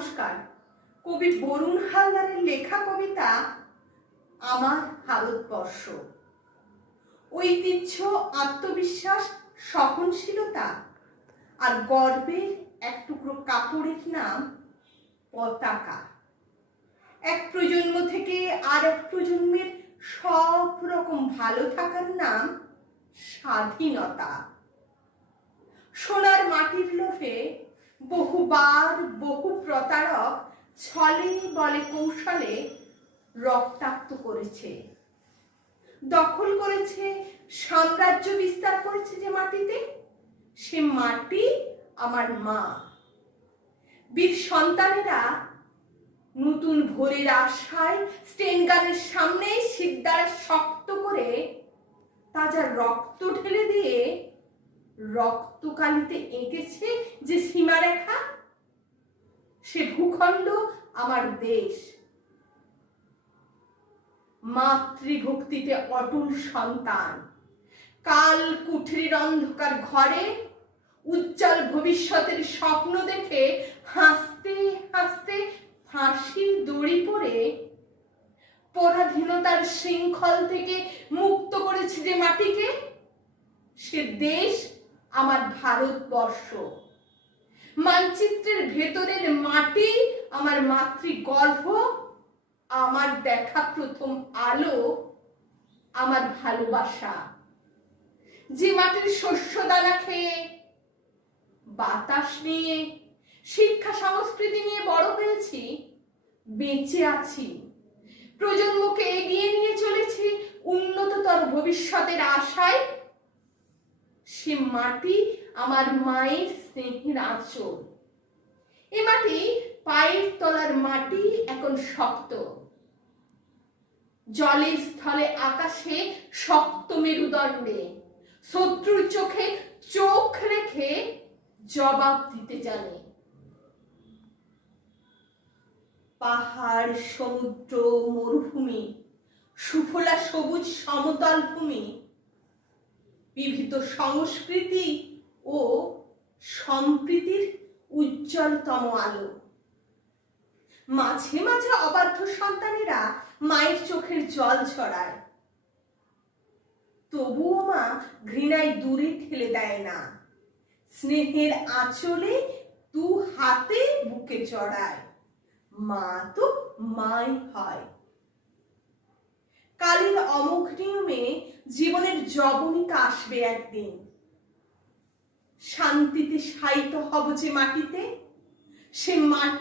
নমস্কার। কবি বরুণ হালদারের লেখা কবিতা আমার ভারতবর্ষ। ঐতিহ্য, আত্মবিশ্বাস, সহনশীলতা আর গর্বের এক টুকরো কাপড়ের নাম পতাকা। এক প্রজন্ম থেকে আর এক প্রজন্মের সব রকম ভালো থাকার নাম স্বাধীনতা। সোনার মাটির লোভে বহুবার বহু প্রতারক ছলে বলে কৌশলে রক্তাক্ত করেছে, দখল করেছে, সাম্রাজ্য বিস্তার করেছে যে মাটিতে, সে মাটি আমার মা। বীর সন্তানেরা নতুন ভোরের আশায় স্টেনগানের সামনে সিদ্ধারা শক্ত করে তাজা রক্ত ঢেলে দিয়ে রক্তকালিতে এঁকেছে যে সীমারেখা, সে ভূখণ্ড আমার দেশ। মাতৃভক্তিতে অটল সন্তান কাল কুঠরির অন্ধকার ঘরে উজ্জ্বল ভবিষ্যতের স্বপ্ন দেখে হাসতে হাসতে ফাঁসির দড়ি পরে পরাধীনতার শৃঙ্খল থেকে মুক্ত করেছে যে মাটিকে, সে দেশ আমার ভারতবর্ষ। মানচিত্রের ভেতরের মাটি আমার মাতৃগর্ভ, আমার দেখা প্রথম আলো, আমার ভালোবাসা। যে মাটির শস্য দানা খেয়ে, বাতাস নিয়ে, শিক্ষা সংস্কৃতি নিয়ে বড় হয়েছি, বেঁচে আছি, প্রজন্মকে এগিয়ে নিয়ে চলেছি উন্নততর ভবিষ্যতের আশায়, সে মাটি আমার মায়ের স্নেহের আঁচল। এ মাটি পায়ের তলার মাটি এখন শক্ত, জলে স্থলে আকাশে শক্ত মেরুদণ্ডে, শত্রুর চোখে চোখ রেখে জবাব দিতে জানে। পাহাড়, সমুদ্র, মরুভূমি, সুফলা সবুজ সমতল ভূমি, বিবিধ সংস্কৃতি ও সম্প্রীতির উজ্জ্বলতম আলো। মাঝে মাঝে অবাধ্য সন্তানেরা মায়ের চোখের জল ছড়ায়, তবুও মা ঘৃণায় দূরে ঠেলে দেয় না, স্নেহের আঁচলে দু হাতে বুকে জড়ায়। মা তো মাই হয়। কালের অমোঘ নিয়মে জীবনের যবনিকা আসবে একদিন, শান্তিতে শায়িত হব যে মাটিতে, সে মাটি